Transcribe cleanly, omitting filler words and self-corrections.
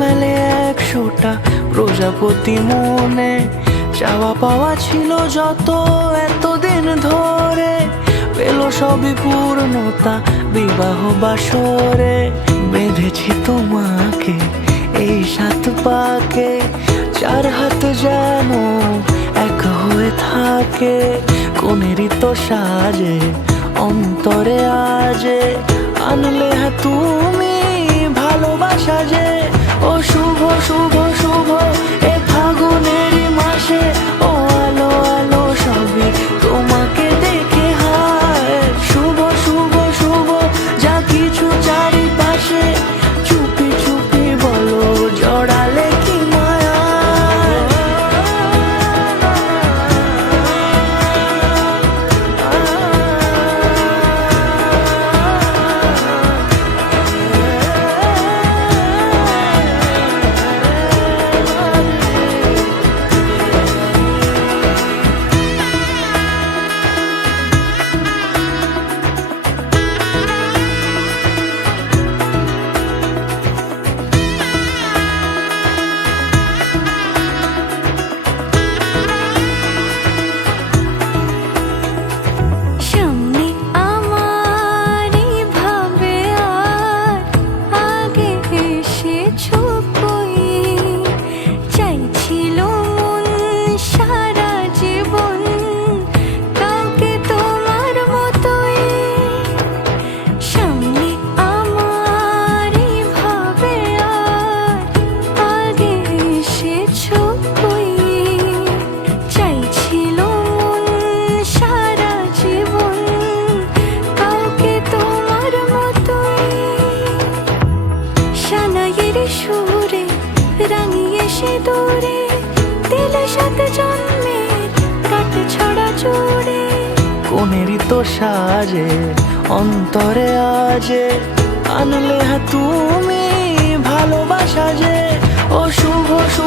মেলে 100টা প্রজাপতি মনে, চাওয়া পাওয়া ছিল যত এতদিন ধরে, পেল সবই পূর্ণতা বিবাহ বাসরে। বেঁধেছি তোমাকে এই 7 পাকে, 4 হাত যেন এক হয়ে থাকে। কোনেরই তো সাজে অন্তরে আজে, আনলে হ্যাঁ তুমি ভালোবাসা যে। ও শুভ শুভ শুভ এ ফাগুনেরই মাসে, ও আলো আলো সবই তোমাকে দেখে হায়। শুভ শুভ শুভ যা কিছু চারিপাশে, চুপি চুপি বলো জড়ালে কি মায়া। সুরে রাঙিয়ে সে দূরে দিলে 7 জন্মের কাট ছড়া জোড়ে। কোনেরই তো সাজে অন্তরে আজে, আনলে হ্যাঁ তুমি ভালোবাসা যে। ও শুভ শুভ